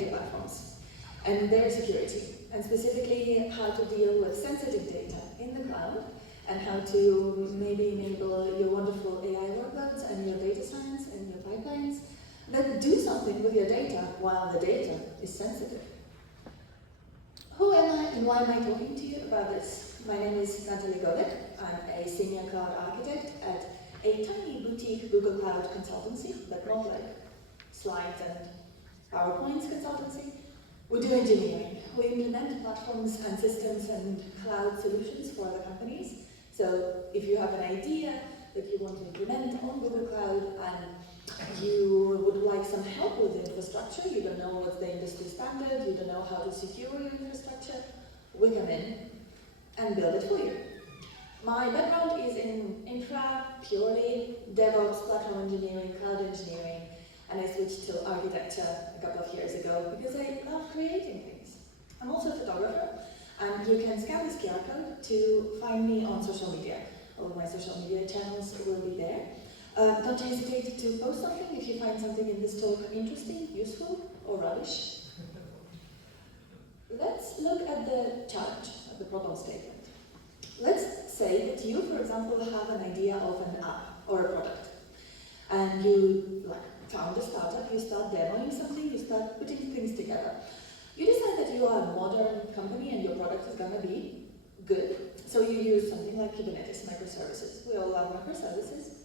data platforms and their security, and specifically how to deal with sensitive data in the cloud, and how to maybe enable your wonderful AI workloads and your data science and your pipelines that do something with your data while the data is sensitive. Who am I and why am I talking to you about this? My name is Natalie Godek. I'm a senior cloud architect at a tiny boutique Google Cloud consultancy, but not like slides and PowerPoints consultancy. We do engineering. We implement platforms and systems and cloud solutions for other companies. So if you have an idea that you want to implement on Google Cloud and you would like some help with the infrastructure, you don't know what's the industry standard, you don't know how to secure your infrastructure, we come in and build it for you. My background is in infra, purely DevOps, platform engineering, cloud engineering, and I switched to architecture a couple of years ago because I love creating things. I'm also a photographer, and you can scan this QR code to find me on social media. All of my social media channels will be there. Don't hesitate to post something if you find something in this talk interesting, useful, or rubbish. Let's look at the challenge of the problem statement. Let's say that you, for example, have an idea of an app or a product, and you found a startup, you start demoing something, you start putting things together. You decide that you are a modern company and your product is going to be good, so you use something like Kubernetes, microservices. We all love microservices.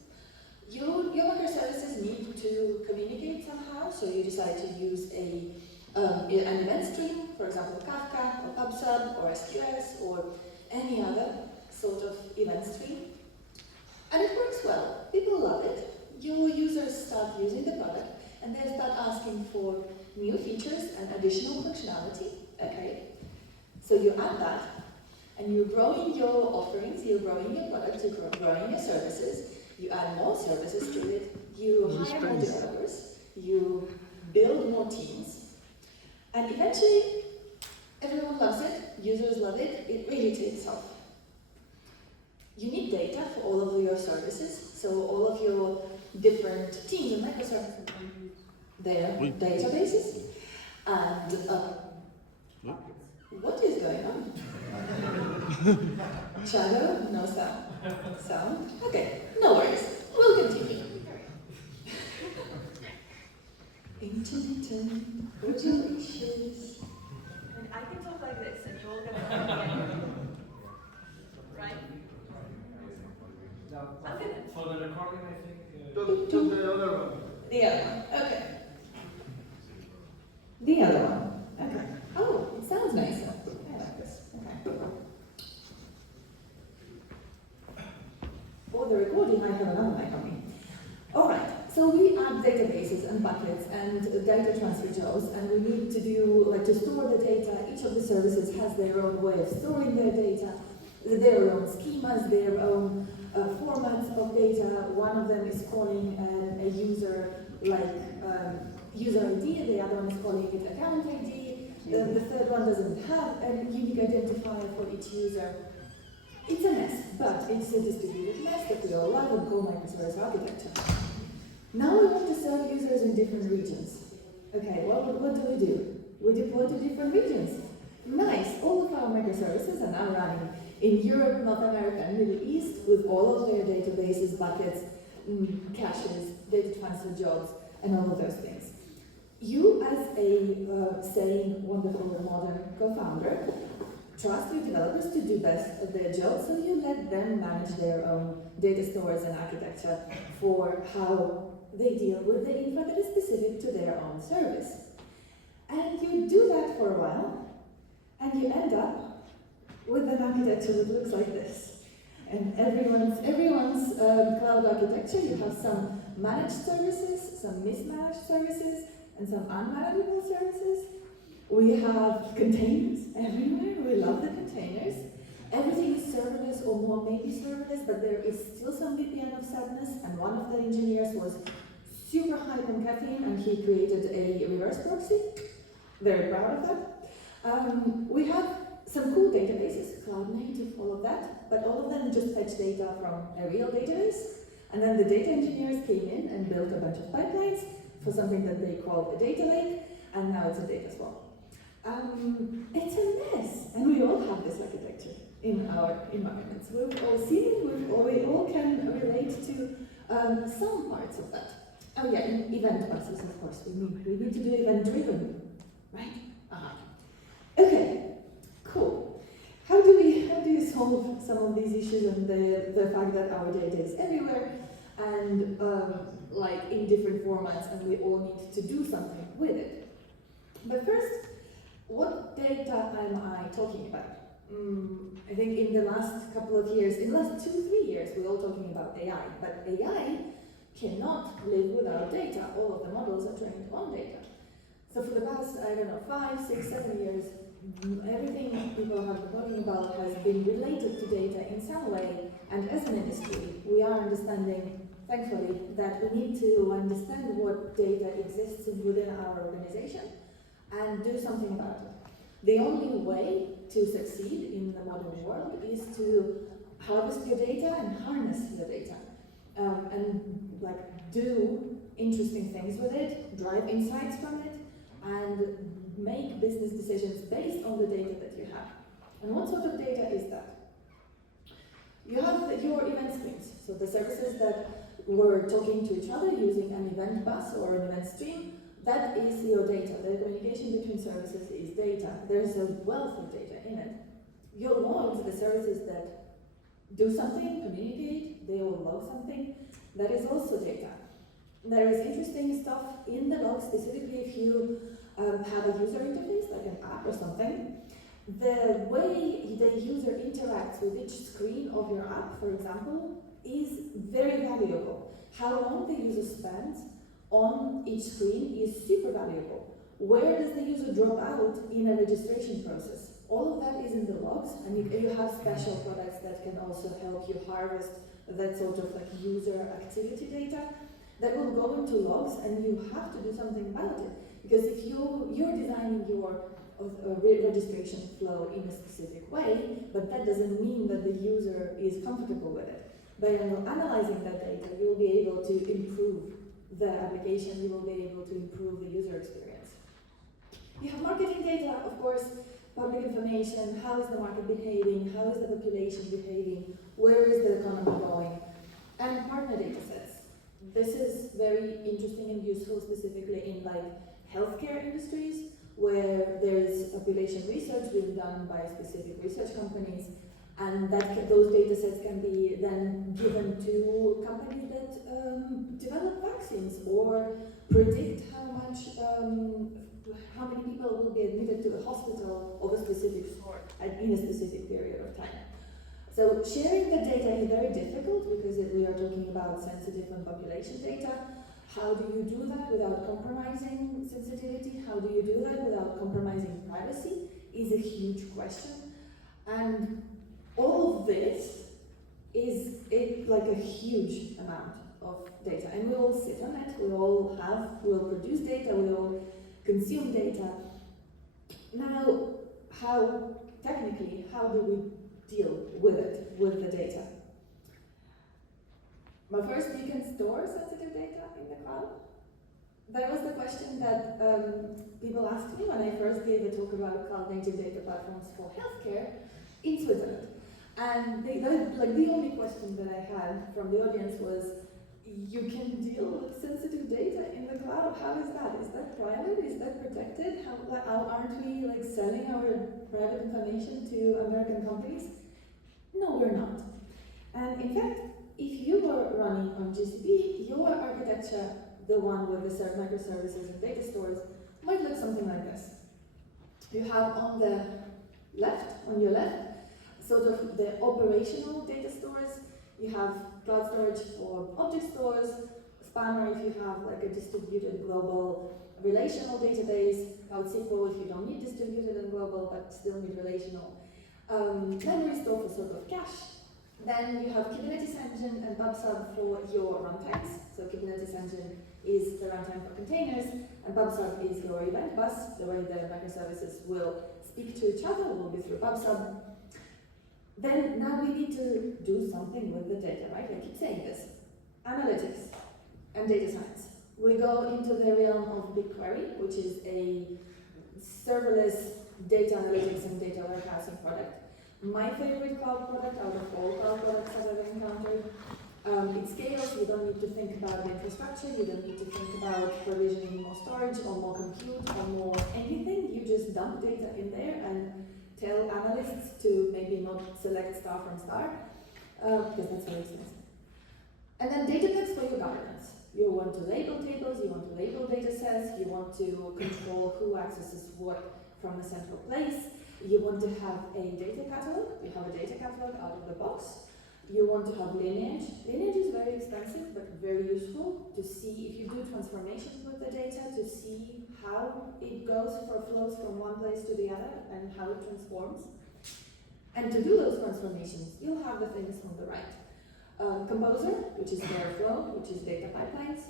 Your microservices need to communicate somehow, so you decide to use an event stream, for example, Kafka or PubSub or SQS or any other sort of event stream. And it works well. People love it. Your users start using the product and they start asking for new features and additional functionality. Okay. So you add that and you're growing your offerings, you're growing your products, you're growing your services. You add more services to it, you hire more developers, you build more teams, and eventually everyone loves it, users love it, it really takes off. You need data for all of your services, so all of your different teams and microservices their databases, and what is going on? Shadow? No sound. Sound? Okay, no worries. We'll continue. Intermittent virtual issues. And I can talk like this, and you're all going to right? No. I'm gonna. For the recording, I think. To the other one. The other one. Okay. The other one. Okay. Oh, it sounds nicer. I like this. Okay. For the recording, I have another mic on me. All right. So we add databases and buckets and data transfer jobs, and we need to do to store the data. Each of the services has their own way of storing their data, their own schemas, their own formats of data. One of them is calling a user user ID, the other one is calling it account ID. The third one doesn't have a unique identifier for each user. It's a mess, but it's a distributed mess that we all love and call microservice architecture. Now we want to serve users in different regions. Okay, well, what do? We deploy to different regions. Nice, all of our microservices are now running in Europe, North America, and Middle East with all of their databases, buckets, caches, data transfer jobs, and all of those things. You, as a sane, wonderful, modern co-founder, trust your developers to do best at their job, so you let them manage their own data stores and architecture for how they deal with the infra that is specific to their own service. And you do that for a while, and you end up with an architecture that looks like this. And everyone's cloud architecture, you have some managed services, some mismanaged services, and some unmanageable services. We have containers everywhere. We love the containers. Everything is serverless or more maybe serverless, but there is still some VPN of sadness, and one of the engineers was super hype on caffeine, and he created a reverse proxy. Very proud of that. We have some cool databases, cloud native, all of that, but all of them just fetch data from a real database, and then the data engineers came in and built a bunch of pipelines for something that they call a data lake, and now it's a data It's a mess, and we all have this architecture in our environments. We've all seen it, we all can relate to some parts of that. Oh yeah, and event buses, of course. We need to do event-driven, right? Okay, cool. How do you solve some of these issues and the fact that our data is everywhere and like in different formats, and we all need to do something with it? But first, what data am I talking about? I think in the last couple of years, in the last 2-3 years, we're all talking about AI, but AI cannot live without data. All of the models are trained on data. So for the past, 5, 6, 7 years, everything people have been talking about has been related to data in some way, and as an industry, we are understanding, thankfully, that we need to understand what data exists within our organization and do something about it. The only way to succeed in the modern world is to harvest your data and harness your data, and like do interesting things with it, drive insights from it, and make business decisions based on the data that you have. And what sort of data is that? You have your event streams, so the services that were talking to each other using an event bus or an event stream. That is your data. The communication between services is data. There's a wealth of data in it. Your logs, the services that do something, communicate, they all log something, that is also data. There is interesting stuff in the logs, specifically if you have a user interface, like an app or something. The way the user interacts with each screen of your app, for example, is very valuable. How long the user spends on each screen is super valuable. Where does the user drop out in a registration process? All of that is in the logs, and you have special products that can also help you harvest that sort of like user activity data that will go into logs, and you have to do something about it. Because if you're designing your registration flow in a specific way, but that doesn't mean that the user is comfortable with it. By analyzing that data, you'll be able to improve the application, you will be able to improve the user experience. You have marketing data, of course, public information, how is the market behaving, how is the population behaving, where is the economy going, and partner data sets. This is very interesting and useful, specifically in like healthcare industries, where there is population research being done by specific research companies, and those data sets can be then given to companies that develop vaccines or predict how many people will be admitted to a hospital of a specific sort in a specific period of time. So sharing the data is very difficult because we are talking about sensitive and population data. How do you do that without compromising sensitivity? How do you do that without compromising privacy is a huge question. And all of this is like a huge amount of data. And we all sit on it, we all produce data, we all consume data. Now, how do we deal with it, with the data? But first, you can store sensitive data in the cloud. That was the question that people asked me when I first gave a talk about cloud-native data platforms for healthcare in Switzerland. And the only question that I had from the audience was, you can deal with sensitive data in the cloud? How is that? Is that private? Is that protected? How aren't we like selling our private information to American companies? No, we're not. And in fact, if you were running on GCP, your architecture, the one with the microservices and data stores, might look something like this. You have on your left, sort of the operational data stores. You have cloud storage for object stores, Spanner if you have like a distributed global relational database, Cloud SQL if you don't need distributed and global but still need relational. Memory store for sort of cache. Then you have Kubernetes Engine and PubSub for your runtimes. So Kubernetes Engine is the runtime for containers, and PubSub is your event bus. The way the microservices will speak to each other will be through PubSub. Then now we need to do something with the data, right? I keep saying this. Analytics and data science. We go into the realm of BigQuery, which is a serverless data analytics and data warehousing product. My favorite cloud product out of all cloud products I've ever encountered. It scales, you don't need to think about the infrastructure, you don't need to think about provisioning more storage or more compute or more anything. You just dump data in there and tell analysts to maybe not select star from star, because that's very expensive. And then Databricks for your governance. You want to label tables, you want to label data sets, you want to control who accesses what from the central place. You want to have a data catalog, you have a data catalog out of the box. You want to have lineage. Lineage is very expensive but very useful to see if you do transformations with the data, to see how it goes or flows from one place to the other and how it transforms. And to do those transformations, you'll have the things on the right. Composer, which is Airflow, which is data pipelines.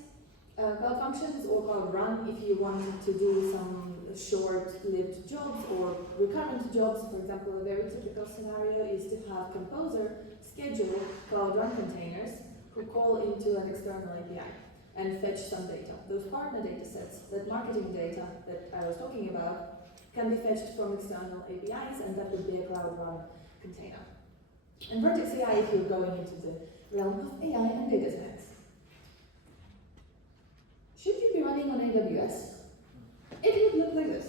Cloud Functions or Cloud Run if you wanted to do some short-lived jobs or recurrent jobs. For example, a very typical scenario is to have Composer schedule Cloud Run containers who call into an external API and fetch some data. Those partner data sets, that marketing data that I was talking about, can be fetched from external APIs, and that would be a Cloud Run container. And Vertex AI if you're going into the realm of AI and data science. Should you be running on AWS? It would look like this.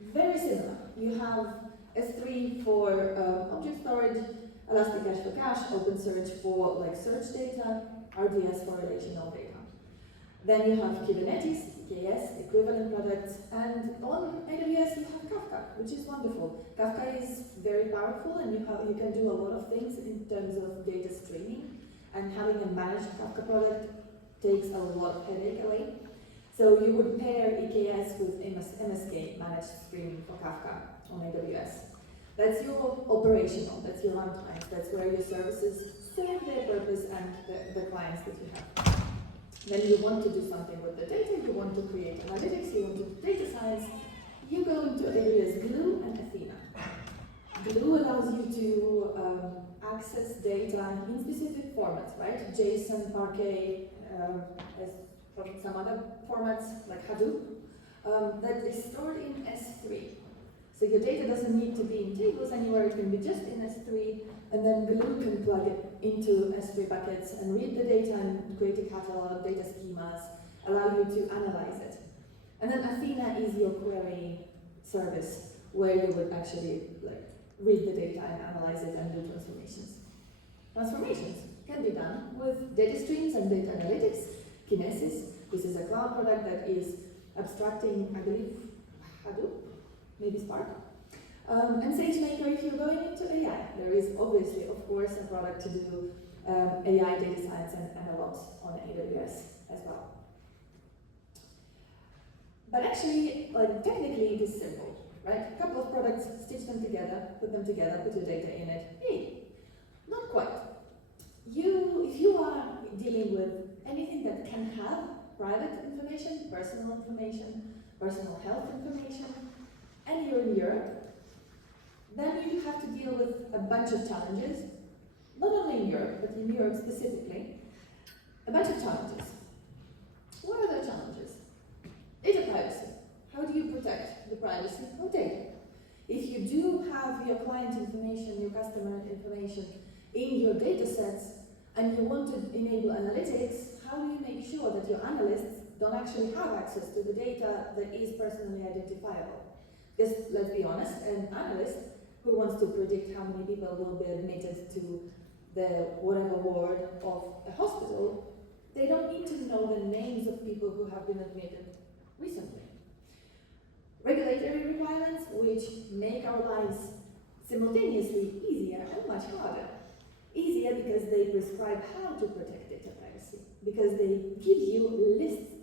Very similar. You have S3 for object storage, Elasticache for cache, OpenSearch for like search data, RDS for relational data. Then you have Kubernetes, EKS, equivalent products, and on AWS you have Kafka, which is wonderful. Kafka is very powerful, and you can do a lot of things in terms of data streaming, and having a managed Kafka product takes a lot of headache away. So you would pair EKS with MSK, managed streaming for Kafka on AWS. That's your operational, that's your runtime, that's where your services serve their purpose and the clients that you have. Then you want to do something with the data, you want to create analytics, you want to do data science, you go into AWS Glue and Athena. Glue allows you to access data in specific formats, right? JSON, Parquet, some other formats like Hadoop, that is stored in S3. So your data doesn't need to be in tables anywhere, it can be just in S3, and then Glue can plug it into S3 buckets and read the data and create a catalog, data schemas, allow you to analyze it. And then Athena is your query service, where you would actually read the data and analyze it and do transformations. Transformations can be done with data streams and data analytics. Kinesis, this is a cloud product that is abstracting, I believe, Hadoop, maybe Spark. And SageMaker if you're going into AI. There is obviously, of course, a product to do AI, data science, and MLOps on AWS as well. But actually, technically it is simple, right? A couple of products, stitch them together, put your data in it. Hey, not quite. If you are dealing with anything that can have private information, personal health information, and you're in Europe, then you have to deal with a bunch of challenges, not only in Europe, but in Europe specifically, a bunch of challenges. What are the challenges? Data privacy. How do you protect the privacy of data? If you do have your client information, your customer information in your data sets, and you want to enable analytics, how do you make sure that your analysts don't actually have access to the data that is personally identifiable? Because let's be honest, an analyst who wants to predict how many people will be admitted to the whatever ward of a hospital, they don't need to know the names of people who have been admitted recently. Regulatory requirements which make our lives simultaneously easier and much harder. Easier because they prescribe how to protect data privacy, because they give you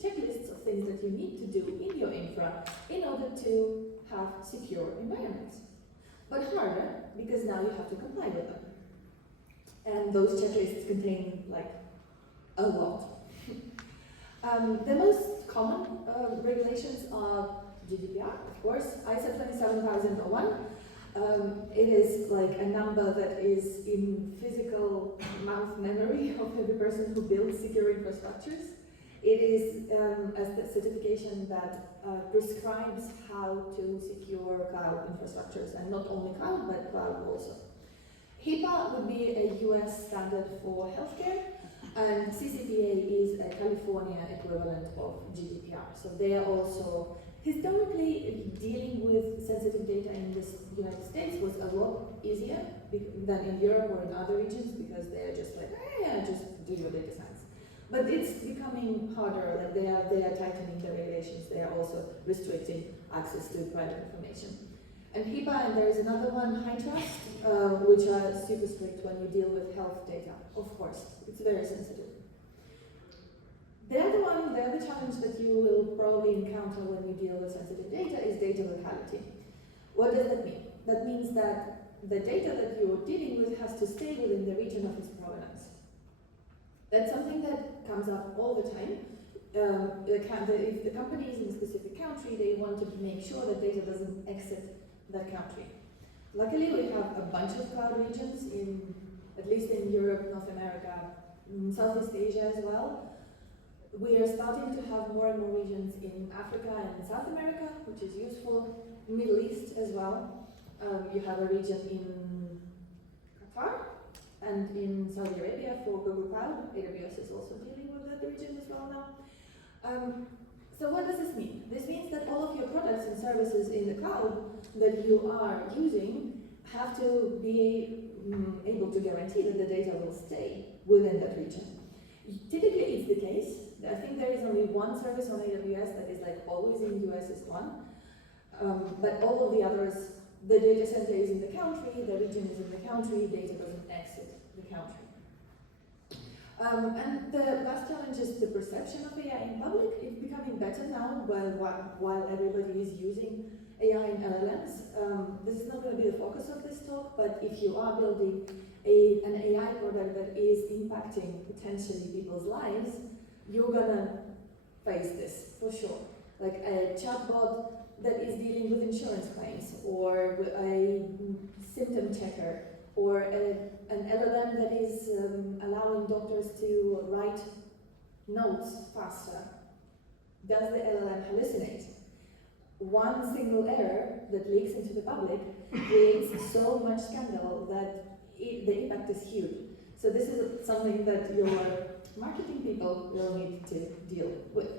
checklists of things that you need to do in your infra in order to have secure environments. But harder because now you have to comply with them. And those checklists contain a lot. The most common regulations are GDPR, of course, ISO 27001. It is a number that is in physical mouth memory of every person who builds secure infrastructures. It is a certification that prescribes how to secure cloud infrastructures, and not only cloud, but cloud also. HIPAA would be a US standard for healthcare, and CCPA is a California equivalent of GDPR. So they are also, historically, dealing with sensitive data in the United States was a lot easier than in Europe or in other regions, because they're just like, yeah, just do your data science. But it's becoming harder, like they are tightening the regulations, they are also restricting access to private information. And HIPAA, and there is another one, HITRUST, which are super strict when you deal with health data, of course. It's very sensitive. The other challenge that you will probably encounter when you deal with sensitive data is data locality. What does that mean? That means that the data that you're dealing with has to stay within the region of its provenance. That's something that comes up all the time. If the company is in a specific country, they want to make sure that data doesn't exit that country. Luckily, we have a bunch of cloud regions at least in Europe, North America, Southeast Asia as well. We are starting to have more and more regions in Africa and South America, which is useful. Middle East as well. You have a region in Qatar and in Saudi Arabia for Google Cloud. AWS is also dealing with that region as well now. So what does this mean? This means that all of your products and services in the cloud that you are using have to be able to guarantee that the data will stay within that region. Typically it's the case. I think there is only one service on AWS that is like always in US is one. But all of the others, the data center is in the country, the region is in the country, data doesn't exit the country. And the last challenge is the perception of AI in public. It's becoming better now while everybody is using AI and LLMs. This is not going to be the focus of this talk, but if you are building an AI product that is impacting potentially people's lives, you're going to face this for sure. Like a chatbot that is dealing with insurance claims, or a symptom checker, or an LLM that is allowing doctors to write notes faster. Does the LLM hallucinate? One single error that leaks into the public creates so much scandal that the impact is huge. So this is something that your marketing people will need to deal with.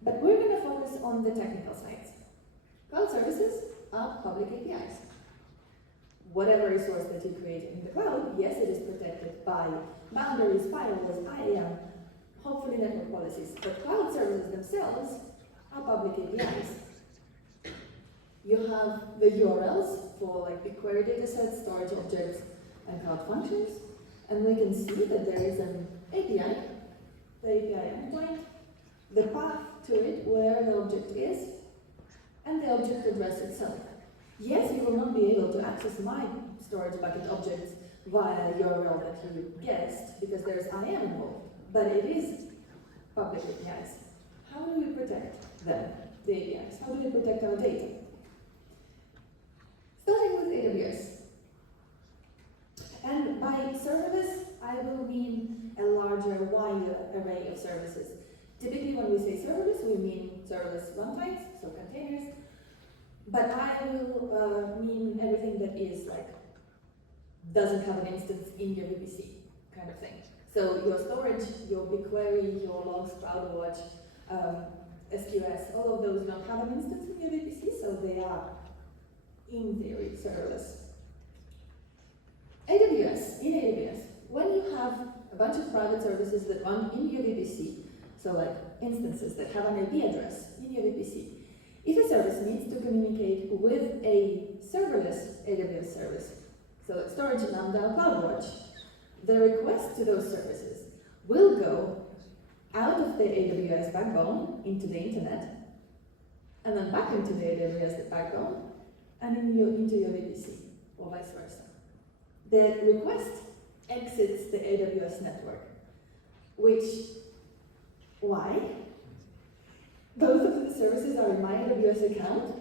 But we're going to focus on the technical sides. Cloud services are public APIs. Whatever resource that you create in the cloud, yes, it is protected by boundaries, firewalls, IAM, hopefully network policies, but cloud services themselves are public APIs. You have the URLs for like BigQuery datasets, storage objects, and cloud functions, and we can see that there is an API, the API endpoint, the path to it, where the object is, and the object address itself. Yes, you will not be able to access my storage bucket objects via URL that you guessed, because there's IAM involved, but it is public APIs. How do we protect them, the APIs? How do we protect our data? Starting with AWS. And by serverless, I will mean a larger, wider array of services. Typically when we say serverless, we mean serverless runtimes, so containers, but I will mean everything that is like, doesn't have an instance in your VPC kind of thing. So your storage, your BigQuery, your Logs, CloudWatch, SQS, all of those don't have an instance in your VPC, so they are, in theory, serverless. AWS, in AWS, when you have a bunch of private services that run in your VPC, so like instances that have an IP address in your VPC, if a service needs to communicate with a serverless AWS service, so like Storage, Lambda, or CloudWatch, the request to those services will go out of the AWS backbone into the internet, and then back into the AWS backbone, and into your VPC, or vice versa. The request exits the AWS network, which, why? Both of the services are in my AWS account.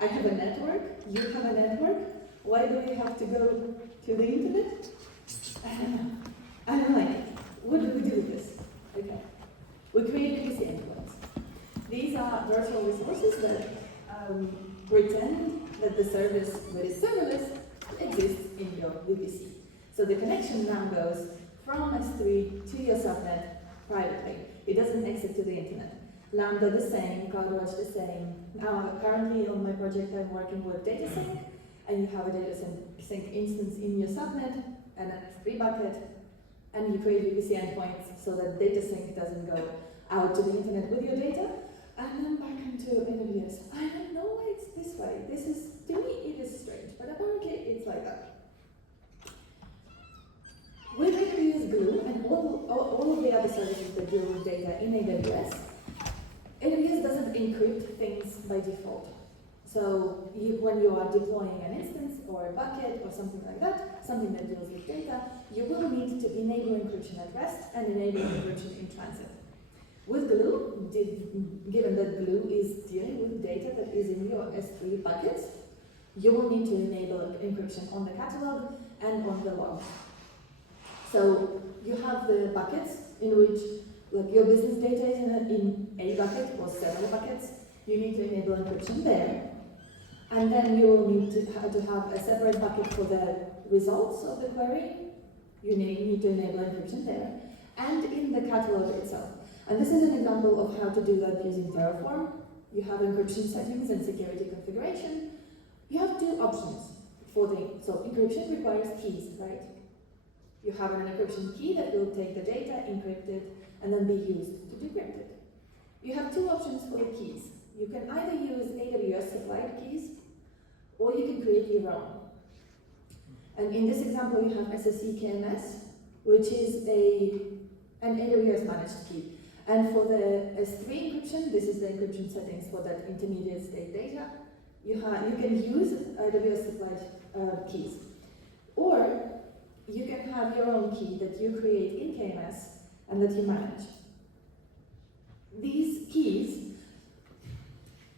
I have a network, you have a network. Why do we have to go to the internet? I don't know. I don't like it. What do we do with this? Okay. we create VPC endpoints. These are virtual resources that pretend that the service that is serverless exists in your VPC. So the connection now goes from S3 to your subnet privately. It doesn't exit to the internet. Lambda the same, CloudWatch the same. Currently on my project I'm working with DataSync, and you have a DataSync instance in your subnet and a S3 bucket, and you create VPC endpoints so that DataSync doesn't go out to the internet with your data. And then back into AWS. I don't know why it's this way. This is, to me, it is strange, but apparently it's like that. With AWS Glue and all of the other services that deal with data in AWS, AWS doesn't encrypt things by default. So when you are deploying an instance or a bucket or something like that, something that deals with data, you will need to enable encryption at rest and enable encryption in transit. With Glue, given that Glue is dealing with data that is in your S3 buckets, you will need to enable encryption on the catalog and on the log. So you have the buckets in which like your business data is in a bucket or several buckets. You need to enable encryption there. And then you will need to have a separate bucket for the results of the query. You need to enable encryption there. And in the catalog itself. And this is an example of how to do that using Terraform. You have encryption settings and security configuration. You have two options for so encryption requires keys, right? You have an encryption key that will take the data, encrypt it, and then be used to decrypt it. You have two options for the keys. You can either use AWS supplied keys, or you can create your own. And in this example, you have SSE KMS, which is an AWS managed key. And for the S3 encryption, this is the encryption settings for that intermediate state data. You can use AWS supplied keys. Or you can have your own key that you create in KMS and that you manage. These keys,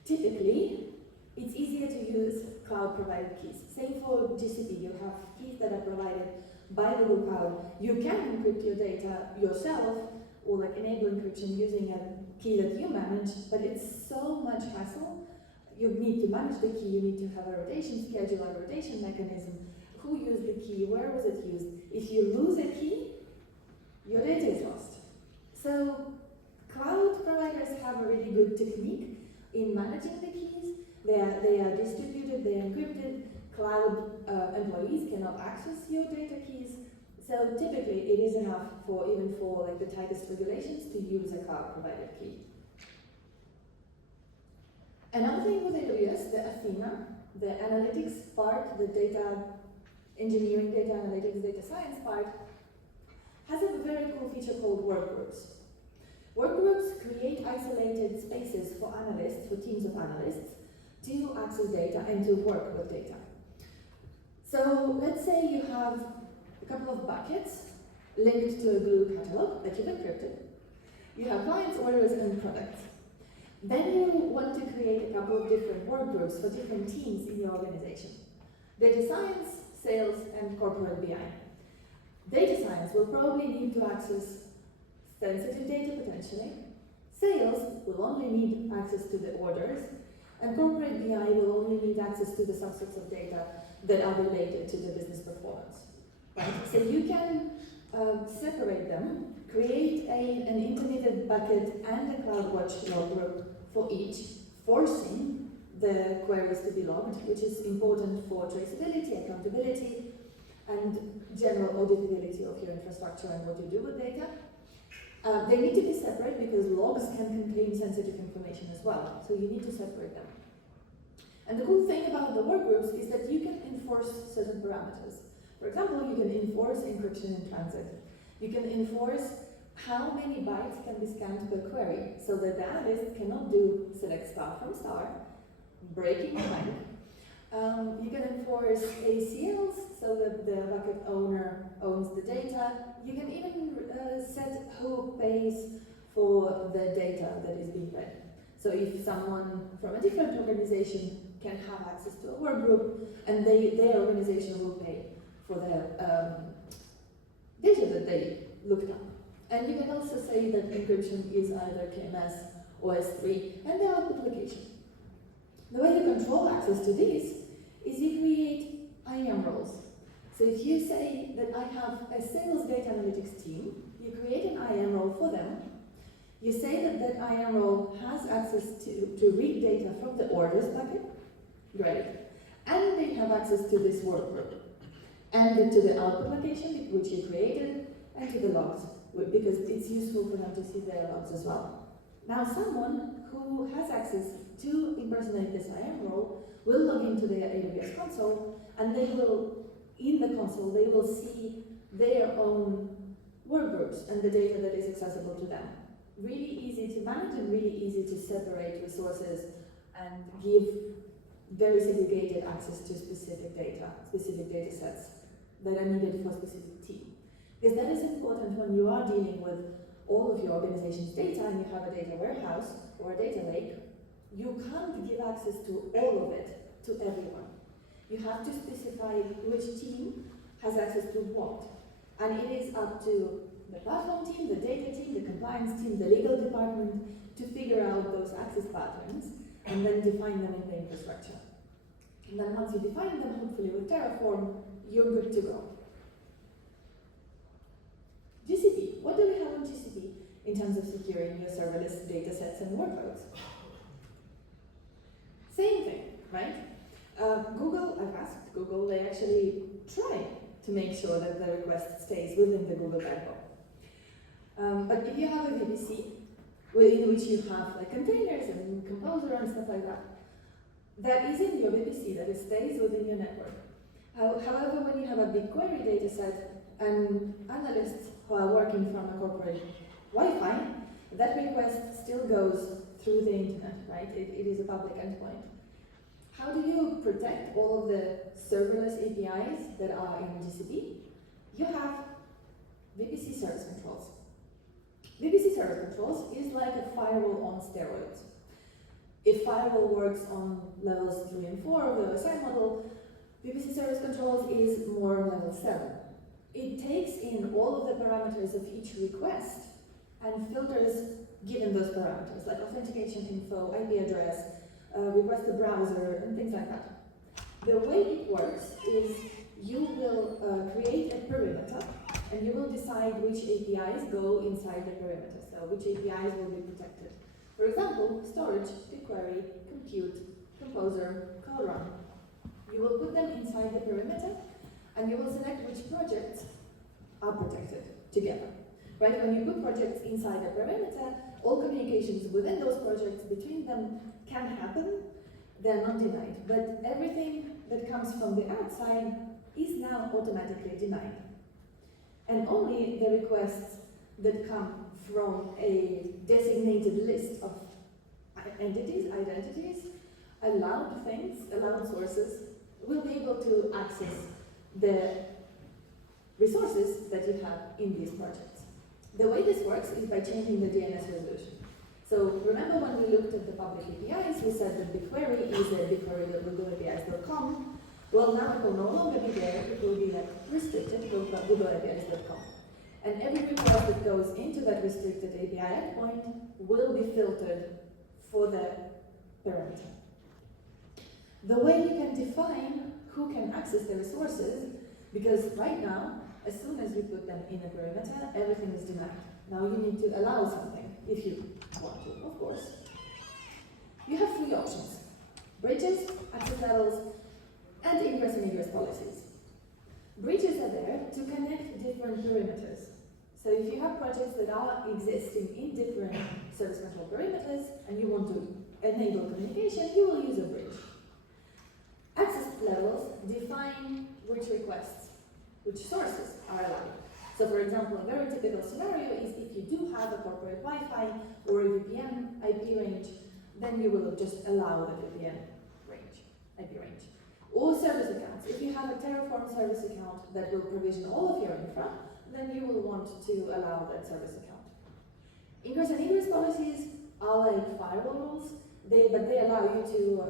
typically, it's easier to use cloud-provided keys. Same for GCP, you have keys that are provided by Google Cloud. You can encrypt your data yourself, or like enable encryption using a key that you manage, but it's so much hassle. You need to manage the key, you need to have a rotation schedule, a rotation mechanism, who used the key, where was it used. If you lose a key, your data is lost. So cloud providers have a really good technique in managing the keys. They are distributed, they are encrypted. Cloud employees cannot access your data keys. So typically, it is enough even for like the tightest regulations to use a cloud-provided key. Another thing with AWS, the Athena, the analytics part, the data engineering, data analytics, data science part, has a very cool feature called workgroups. Workgroups create isolated spaces for analysts, for teams of analysts, to access data and to work with data. So let's say you have a couple of buckets linked to a Glue catalog that you've encrypted. You have clients, orders, and products. Then you want to create a couple of different work groups for different teams in your organization. Data science, sales, and corporate BI. Data science will probably need to access sensitive data potentially. Sales will only need access to the orders, and corporate BI will only need access to the subsets of data that are related to the business performance. Right? So you can separate them, create an intermediate bucket and a CloudWatch log group for each, forcing the queries to be logged, which is important for traceability, accountability, and general auditability of your infrastructure and what you do with data. They need to be separate because logs can contain sensitive information as well, so you need to separate them. And the cool thing about the workgroups is that you can enforce certain parameters. For example, you can enforce encryption in transit. You can enforce how many bytes can be scanned per query, so that the analyst cannot do select star from star, breaking the bank. You can enforce ACLs, so that the bucket owner owns the data. You can even set who pays for the data that is being read. So if someone from a different organization can have access to a work group, and their organization will pay for the data that they looked up. And you can also say that encryption is either KMS or S3 and the output location. The way you control access to these is you create IAM roles. So if you say that I have a sales data analytics team, you create an IAM role for them. You say that that IAM role has access to read data from the orders bucket. Great. And they have access to this workgroup. And to the output location, which you created, and to the logs, because it's useful for them to see their logs as well. Now someone who has access to impersonate this IAM role will log into their AWS console, and they will, in the console, they will see their own workgroups and the data that is accessible to them. Really easy to manage and really easy to separate resources and give very segregated access to specific data sets that are needed for a specific team. Because that is important when you are dealing with all of your organization's data and you have a data warehouse or a data lake. You can't give access to all of it to everyone. You have to specify which team has access to what. And it is up to the platform team, the data team, the compliance team, the legal department to figure out those access patterns and then define them in the infrastructure. And then once you define them, hopefully with Terraform, you're good to go. GCP. What do we have on GCP in terms of securing your serverless data sets and workloads? Same thing, right? Google, I've asked Google, they actually try to make sure that the request stays within the Google backbone. But if you have a VPC, in which you have like containers and Composer and stuff like that, that is in your VPC, that it stays within your network. However, when you have a BigQuery data set and analysts who are working from a corporate Wi-Fi, that request still goes through the internet, right? It is a public endpoint. How do you protect all of the serverless APIs that are in GCP? You have VPC service controls. VPC service controls is like a firewall on steroids. If firewall works on levels 3 and 4 of the OSI model, VPC service controls is more level 7. It takes in all of the parameters of each request and filters given those parameters, like authentication info, IP address, request the browser, and things like that. The way it works is you will create a perimeter, and you will decide which APIs go inside the perimeter, so which APIs will be protected. For example, storage, BigQuery, compute, Composer, Code Run. You will put them inside the perimeter, and you will select which projects are protected together. Right? When you put projects inside the perimeter, all communications within those projects between them can happen. They're not denied. But everything that comes from the outside is now automatically denied. And only the requests that come from a designated list of entities, identities, allowed things, allowed sources, will be able to access the resources that you have in these projects. The way this works is by changing the DNS resolution. So remember when we looked at the public APIs, we said that BigQuery is at BigQuery.googleapis.com. Well, now it will no longer be there, it will be like restricted to googleapis.com. And every request that goes into that restricted API endpoint will be filtered for the parameter. The way you can define who can access the resources, because right now, as soon as you put them in a perimeter, everything is denied. Now you need to allow something, if you want to, of course. You have 3 options: bridges, access levels, and ingress and egress policies. Bridges are there to connect different perimeters. So if you have projects that are existing in different service control perimeters, and you want to enable communication, you will use a bridge. Access levels define which requests, which sources are allowed. So for example, a very typical scenario is if you do have a corporate Wi-Fi or a VPN IP range, then you will just allow the VPN range, IP range. Or service accounts. If you have a Terraform service account that will provision all of your infra, then you will want to allow that service account. Ingress and egress policies are like firewall rules, but they allow you to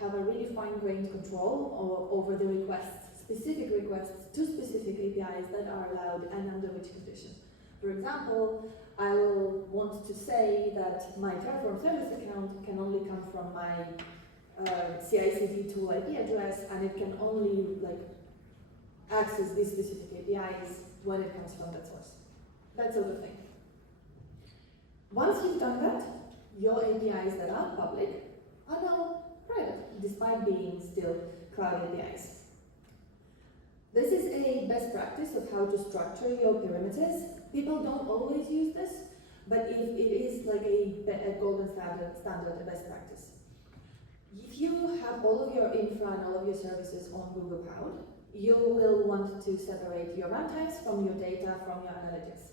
have a really fine-grained control over the requests, specific requests to specific APIs that are allowed and under which conditions. For example, I will want to say that my Terraform service account can only come from my CI/CD tool IP address, and it can only access these specific APIs when it comes from that source. That sort of thing. Once you've done that, your APIs that are public are now private, despite being still cloud APIs. This is a best practice of how to structure your perimeters. People don't always use this, but it is like a golden standard, a best practice. If you have all of your infra and all of your services on Google Cloud, you will want to separate your runtimes from your data, from your analytics.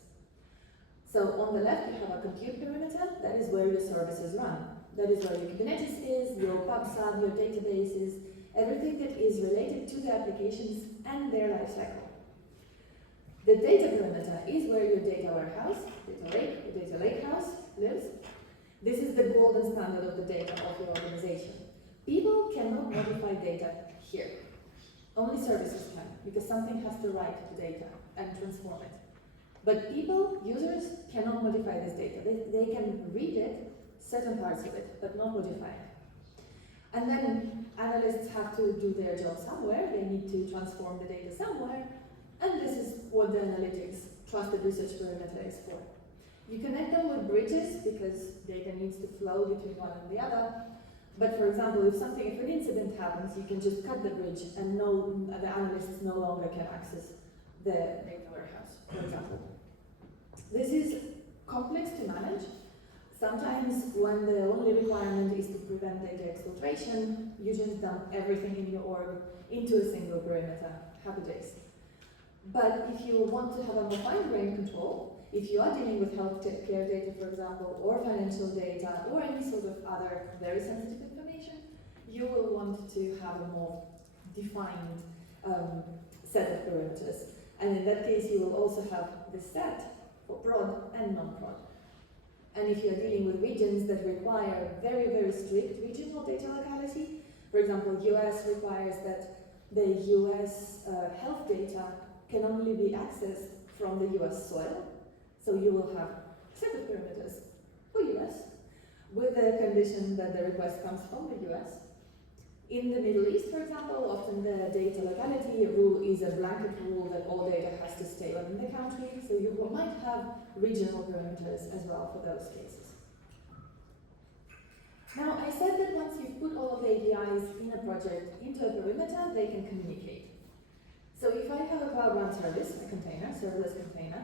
So on the left, you have a compute perimeter. That is where your services run. That is where your Kubernetes is, your PubSub, your databases, everything that is related to the applications and their lifecycle. The data perimeter is where your data warehouse, your data lakehouse lives. This is the golden standard of the data of your organization. People cannot modify data here. Only services can, because something has to write the data and transform it. But people, users, cannot modify this data. They can read it, certain parts of it, but not modify it. And then analysts have to do their job somewhere. They need to transform the data somewhere. And this is what the analytics trusted research perimeter is for. You connect them with bridges because data needs to flow between one and the other. But for example, if an incident happens, you can just cut the bridge and the analysts no longer can access the data warehouse, for example. This is complex to manage. Sometimes when the only requirement is to prevent data exfiltration, you just dump everything in your org into a single perimeter. Happy days. But if you want to have a more fine-grained control, if you are dealing with healthcare data, for example, or financial data, or any sort of other very sensitive information, you will want to have a more defined set of perimeters. And in that case, you will also have the set for prod and non-prod. And if you are dealing with regions that require very, very strict regional data locality, for example, US requires that the US health data can only be accessed from the US soil. So you will have separate perimeters for US, with the condition that the request comes from the US. In the Middle East, for example, often the data locality rule is a blanket rule that all data has to stay within the country, so you might have regional perimeters as well for those cases. Now, I said that once you've put all of the APIs in a project into a perimeter, they can communicate. So if I have a Cloud Run service, a container, serverless container,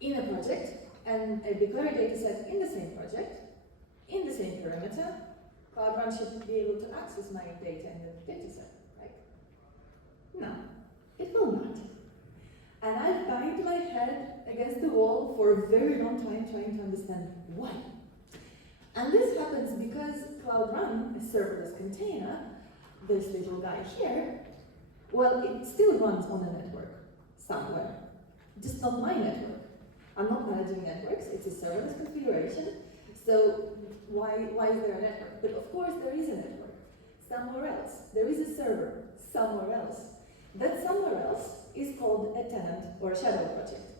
in a project, and a BigQuery dataset in the same project, in the same perimeter, Cloud Run should be able to access my data in the dataset, right? No, it will not. And I've banged my head against the wall for a very long time trying to understand why. And this happens because Cloud Run, a serverless container, this little guy here, well, it still runs on a network somewhere, just not my network. I'm not managing networks, it's a serverless configuration, so why is there a network? But of course there is a network, somewhere else. There is a server, somewhere else. That somewhere else is called a tenant or a shadow project.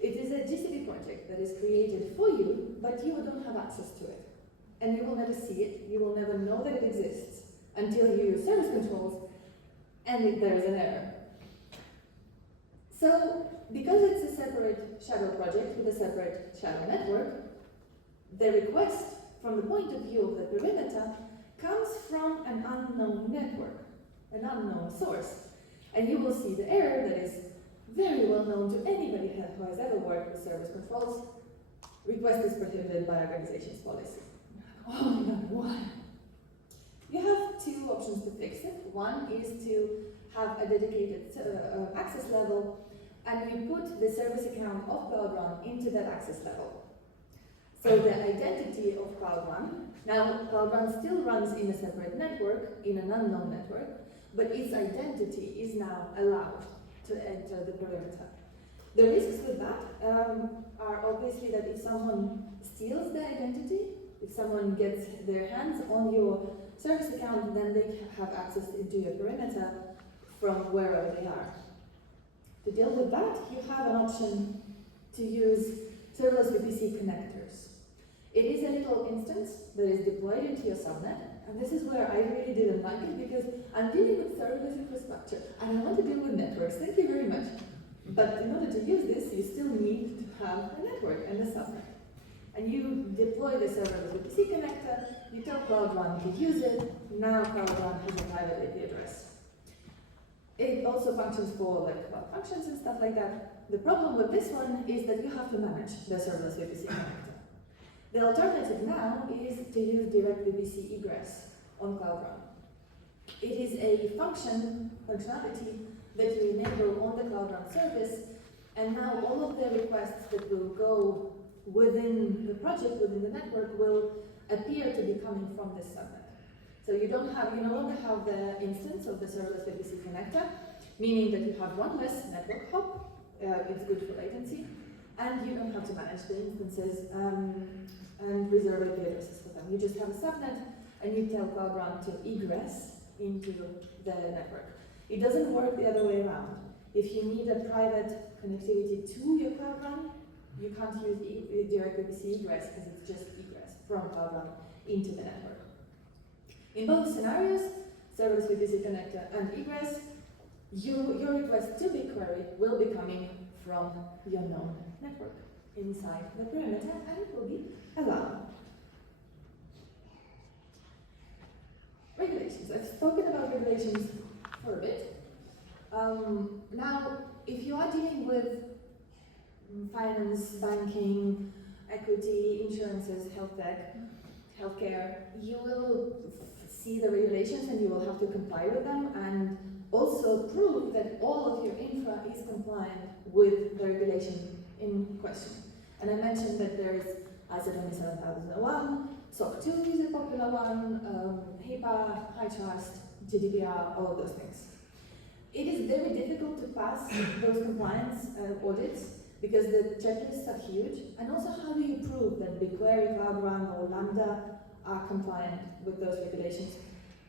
It is a GCP project that is created for you, but you don't have access to it. And you will never see it, you will never know that it exists until you use service controls and there is an error. So, because it's a separate shadow project with a separate shadow network, the request from the point of view of the perimeter comes from an unknown network, an unknown source. And you will see the error that is very well known to anybody who has ever worked with service controls. Request is prohibited by organization's policy. Oh my God, why? You have two options to fix it. One is to have a dedicated access level, and you put the service account of Cloud Run into that access level. So the identity of Cloud Run, now Cloud Run still runs in a separate network, in an unknown network, but its identity is now allowed to enter the perimeter. The risks with that are obviously that if someone steals the identity, if someone gets their hands on your service account, then they have access into your perimeter from wherever they are. To deal with that, you have an option to use serverless VPC connectors. It is a little instance that is deployed into your subnet, and this is where I really didn't like it because I'm dealing with serverless infrastructure and I want to deal with networks. Thank you very much. But in order to use this, you still need to have a network and a subnet. And you deploy the serverless VPC connector, you tell Cloud Run to use it, now Cloud Run has a private IP address. It also functions for like cloud functions and stuff like that. The problem with this one is that you have to manage the serverless VPC connector. The alternative now is to use direct VPC egress on Cloud Run. It is a functionality that you enable on the Cloud Run service, and now all of the requests that will go within the project, within the network, will appear to be coming from this subnet. So you no longer have the instance of the serverless VPC connector, meaning that you have one less network hop. It's good for latency, and you don't have to manage the instances and reserve IP addresses for them. You just have a subnet, and you tell Cloud Run to egress into the network. It doesn't work the other way around. If you need a private connectivity to your Cloud Run, you can't use direct VPC egress because it's just egress from Cloud Run into the network. In both scenarios, serverless VPC connector and egress, your request to BigQuery will be coming from your known network inside the perimeter, and it will be allowed. Regulations. I've spoken about regulations for a bit. Now, if you are dealing with finance, banking, equity, insurances, health tech, healthcare, you will see the regulations and you will have to comply with them and also prove that all of your infra is compliant with the regulation in question. And I mentioned that there is ISO 27001, SOC 2 is a popular one, HIPAA, HITRUST, GDPR, all of those things. It is very difficult to pass those compliance audits because the checklists are huge, and also how do you prove that BigQuery, Cloud Run, or Lambda are compliant with those regulations?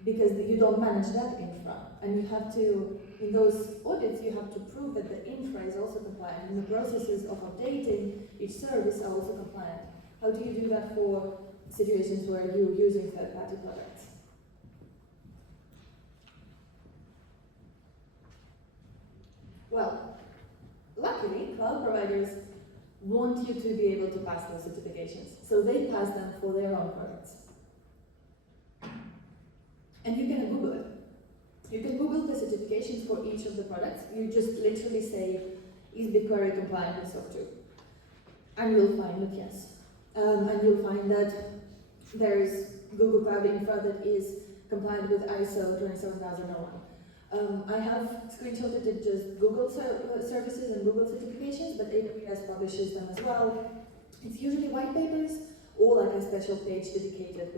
Because you don't manage that infra, and you have to, in those audits, you have to prove that the infra is also compliant, and the processes of updating each service are also compliant. How do you do that for situations where you're using third-party products? Well, luckily, cloud providers want you to be able to pass those certifications, so they pass them for their own products. And you can Google it. You can Google the certifications for each of the products. You just literally say, is BigQuery compliant with SOC 2? And you'll find that yes. And you'll find that there is Google Cloud Infra that is compliant with ISO 27001. I have screenshotted it just Google services and Google certifications, but AWS publishes them as well. It's usually white papers or like a special page dedicated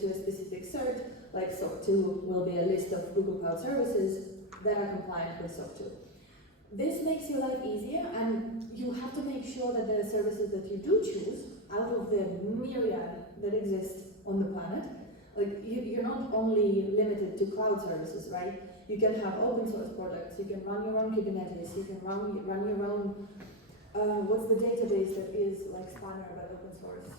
to a specific cert, like SOC 2 will be a list of Google Cloud services that are compliant with SOC 2. This makes your life easier, and you have to make sure that the services that you do choose, out of the myriad that exist on the planet, like you're not only limited to cloud services, right? You can have open source products, you can run your own Kubernetes, you can run your own, what's the database that is like Spanner but open source?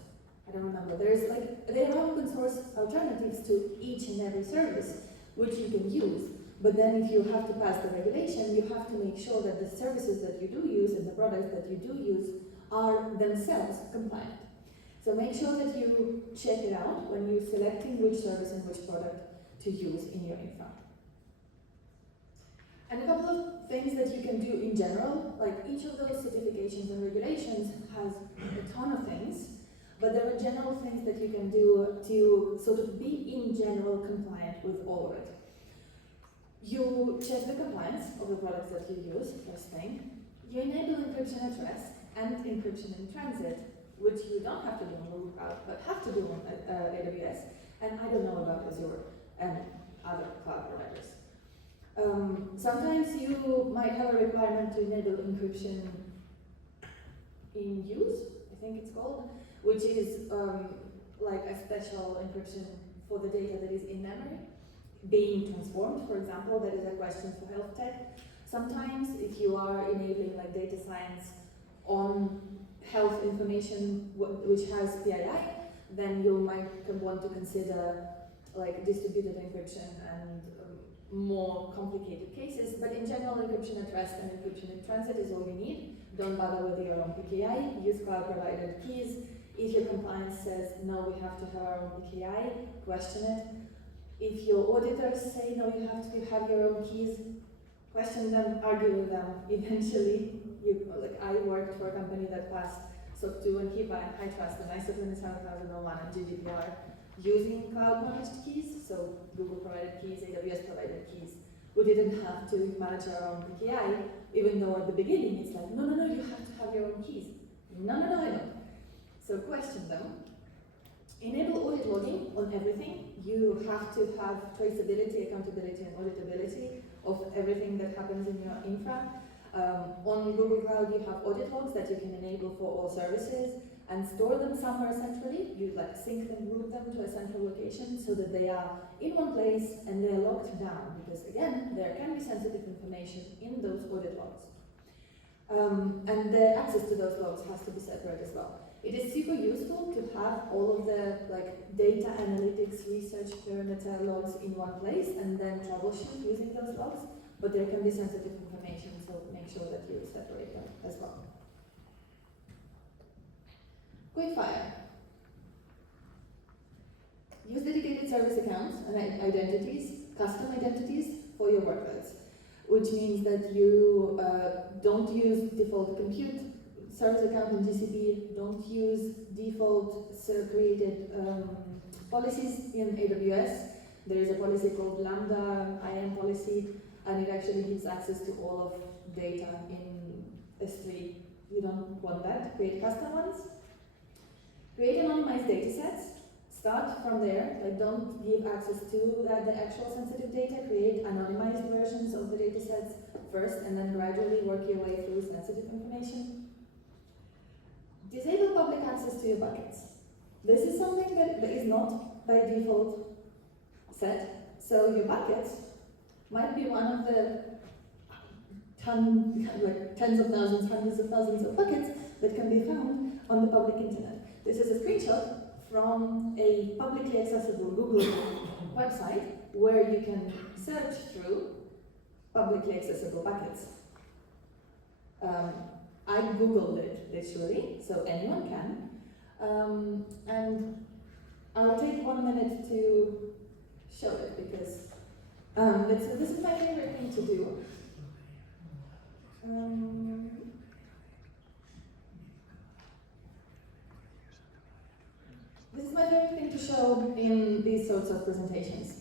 I don't remember. There are open source alternatives to each and every service which you can use. But then if you have to pass the regulation, you have to make sure that the services that you do use and the products that you do use are themselves compliant. So make sure that you check it out when you're selecting which service and which product to use in your infra. And a couple of things that you can do in general, like each of those certifications and regulations has a ton of things, but there are general things that you can do to sort of be in general compliant with all of it. You check the compliance of the products that you use, first thing. You enable encryption at rest and encryption in transit, which you don't have to do on Google Cloud, but have to do on AWS. And I don't know about Azure and other cloud providers. Sometimes you might have a requirement to enable encryption in use, I think it's called, which is like a special encryption for the data that is in memory being transformed, for example. That is a question for health tech. Sometimes if you are enabling like data science on health information which has PII, then you might want to consider like distributed encryption and more complicated cases. But in general, encryption at rest and encryption in transit is all you need. Don't bother with your own PKI. Use cloud-provided keys. If your compliance says no, we have to have our own PKI, question it. If your auditors say no, you have to have your own keys, question them, argue with them. Eventually, I worked for a company that passed SOC 2 and HIPAA and HITRUST and ISO 27001 and GDPR using cloud-managed keys, so Google provided keys, AWS provided keys. We didn't have to manage our own PKI, even though at the beginning it's like, no, you have to have your own keys. No, I don't. So question them. Enable audit logging on everything. You have to have traceability, accountability, and auditability of everything that happens in your infra. On Google Cloud, you have audit logs that you can enable for all services and store them somewhere centrally. You sync them, group them to a central location so that they are in one place and they're locked down. Because again, there can be sensitive information in those audit logs. And the access to those logs has to be separate as well. It is super useful to have all of the data analytics, research, perimeter logs in one place and then troubleshoot using those logs, but there can be sensitive information, so make sure that you separate them as well. Quickfire. Use dedicated service accounts and identities, custom identities for your workloads, which means that you don't use default compute service account in GCP, don't use default created policies in AWS. There is a policy called Lambda IAM policy, and it actually gives access to all of data in S3. You don't want that. Create custom ones. Create anonymized datasets. Start from there. Don't give access to the actual sensitive data. Create anonymized versions of the datasets first, and then gradually work your way through sensitive information. Disable public access to your buckets. This is something that is not by default set. So your buckets might be one of the tens of thousands, hundreds of thousands of buckets that can be found on the public internet. This is a screenshot from a publicly accessible Google website where you can search through publicly accessible buckets. I googled it literally, so anyone can. And I'll take 1 minute to show it because this is my favorite thing to do. This is my favorite thing to show in these sorts of presentations.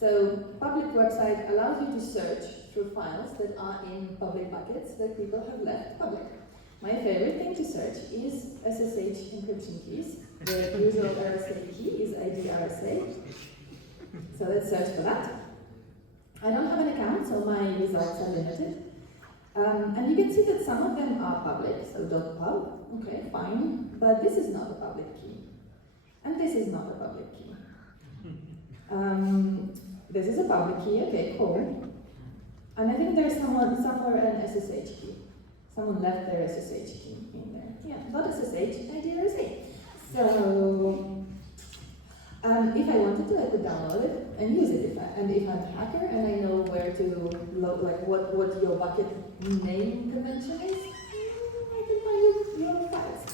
So, public website allows you to search through files that are in public buckets that people have left public. My favorite thing to search is SSH encryption keys. The usual RSA key is ID RSA. So let's search for that. I don't have an account, so my results are limited. And you can see that some of them are public, so .pub, okay, fine. But this is not a public key. And this is not a public key. This is a public key, okay, cool. And I think there's somewhere an SSH key. Someone left their SSH key in there. Yeah, not SSH, ID RSA. So, if I wanted to, I could download it and use it. If I'm a hacker and I know where to load, what your bucket name convention is, I can find your files.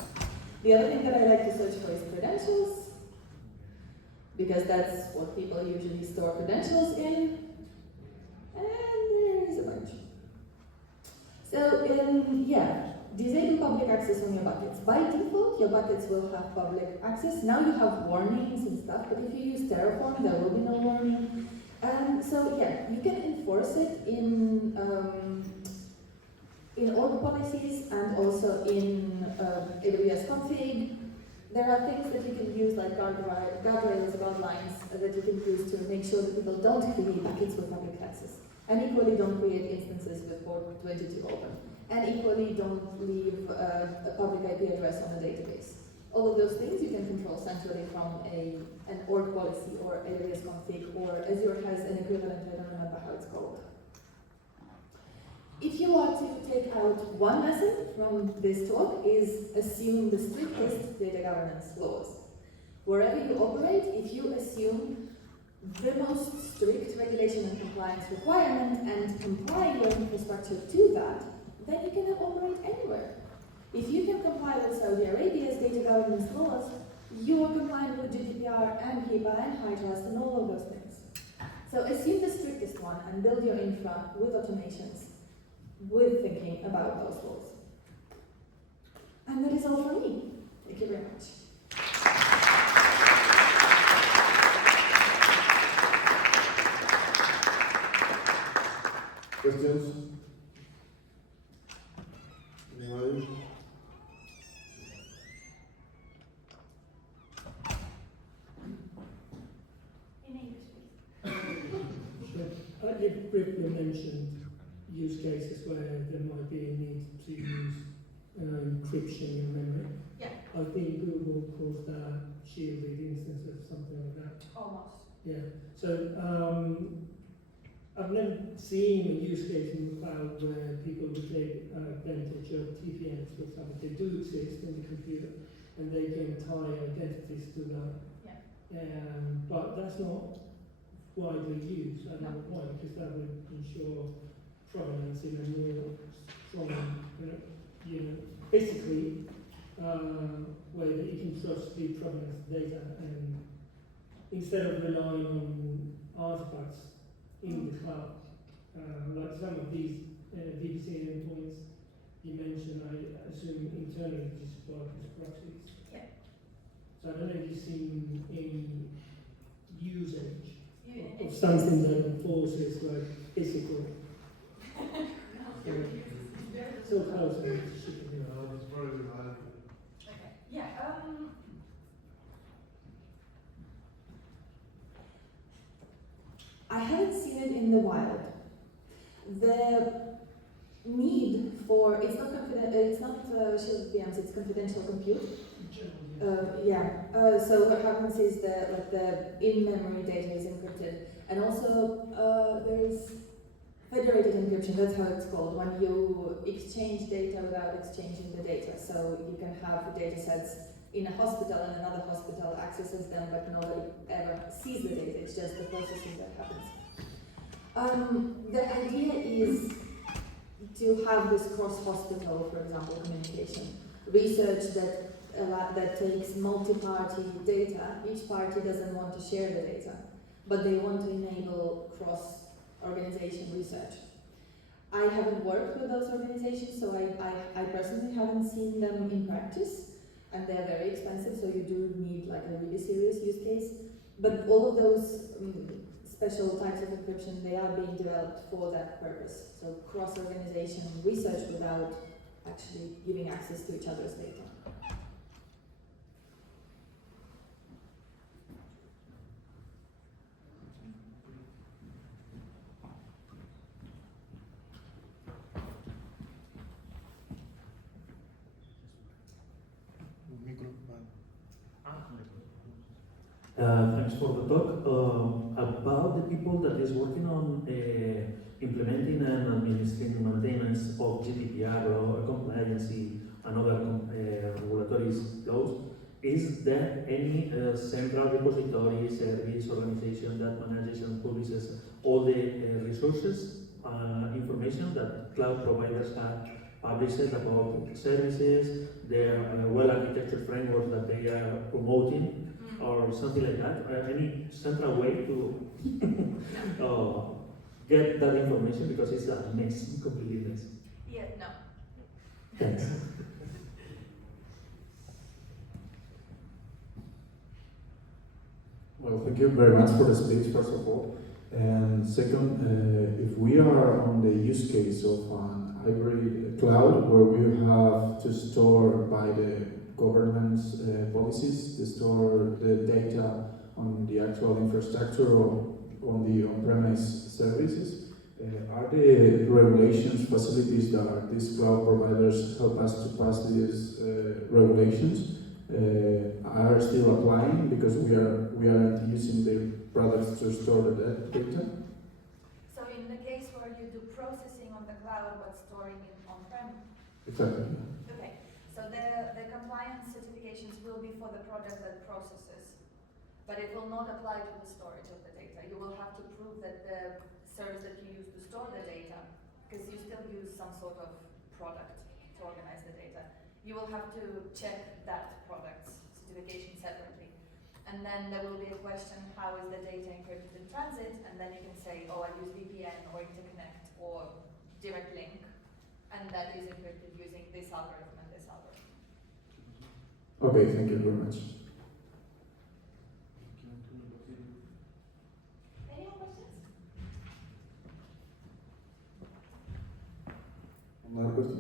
The other thing that I like to search for is credentials, because that's what people usually store credentials in. And there is a bunch. So, disable public access on your buckets. By default, your buckets will have public access. Now you have warnings and stuff, but if you use Terraform, there will be no warning. You can enforce it in org policies and also in AWS config. There are things that you can use like guardrails, guidelines that you can use to make sure that people don't create buckets with public access. And equally don't create instances with port 22 open. And equally don't leave a public IP address on a database. All of those things you can control centrally from an org policy or AWS config, or Azure has an equivalent, I don't remember how it's called. If you are to take out one lesson from this talk is assume the strictest data governance laws. Wherever you operate, if you assume the most strict regulation and compliance requirement and comply your infrastructure to that, then you can operate anywhere. If you can comply with Saudi Arabia's data governance laws, you are compliant with GDPR and HIPAA and HITRUST and all of those things. So assume the strictest one and build your infra with automations, with thinking about those laws. And that is all from me. Thank you very much. Questions? Anybody? In English, please. You briefly mentioned use cases where there might be a need to use encryption in memory. Yeah. I think Google calls that shielded instances, something like that. Almost. Yeah. So I've never seen a use case in the cloud where people would take advantage of TPMs, for example. They do exist in the computer, and they can tie identities to them. Yeah. But that's not widely used. I don't know why, because that would ensure provenance in a more strong, basically, way that you can trust the provenance data, and instead of relying on artifacts in the cloud, like some of these VPC endpoints you mentioned, I assume internally just work as proxies. Yeah. So I don't know if you've seen any usage You, of something that enforces like physical. So close to shipping. It's probably not. Okay. Yeah. I haven't seen it in the wild. The need for it's not shielded VMs, it's confidential compute. So what happens is the in-memory data is encrypted, and also there is federated encryption. That's how it's called, when you exchange data without exchanging the data. So you can have data sets in a hospital, and another hospital accesses them, but nobody ever sees the data. It's just the processing that happens. The idea is to have this cross-hospital, for example, communication. Research that takes multi-party data. Each party doesn't want to share the data, but they want to enable cross-organization research. I haven't worked with those organizations, so I personally haven't seen them in practice, and they're very expensive, so you do need like a really serious use case. But all of those special types of encryption, they are being developed for that purpose. So cross-organization research without actually giving access to each other's data. Thanks for the talk. About the people that is working on implementing and administering maintenance of GDPR or compliance and other regulatory laws, is there any central repository, service, organization that manages and publishes all the resources, information that cloud providers have published about services, their well-architected frameworks that they are promoting, or something like that? Any central way to get that information, because it's a mess, completely mess. Yeah, no. Thanks. Well, thank you very much for the speech, first of all. And second, if we are on the use case of an hybrid cloud where we have to store by the governance policies, to store the data on the actual infrastructure or on the on-premise services, are the regulations, facilities that these cloud providers help us to pass these regulations are still applying, because we aren't using the products to store the data? So in in the case where you do processing on the cloud but storing it on-prem, Exactly. okay, so the compliance certifications will be for the product that processes, but it will not apply to the storage of the data. You will have to prove that the service that you use to store the data, because you still use some sort of product to organize the data, you will have to check that product's certification separately. And then there will be a question, how is the data encrypted in transit? And then you can say, oh, I use VPN or interconnect or direct link, and that is encrypted using this algorithm and this algorithm. Okay, thank you very much. Any more questions? Marcos,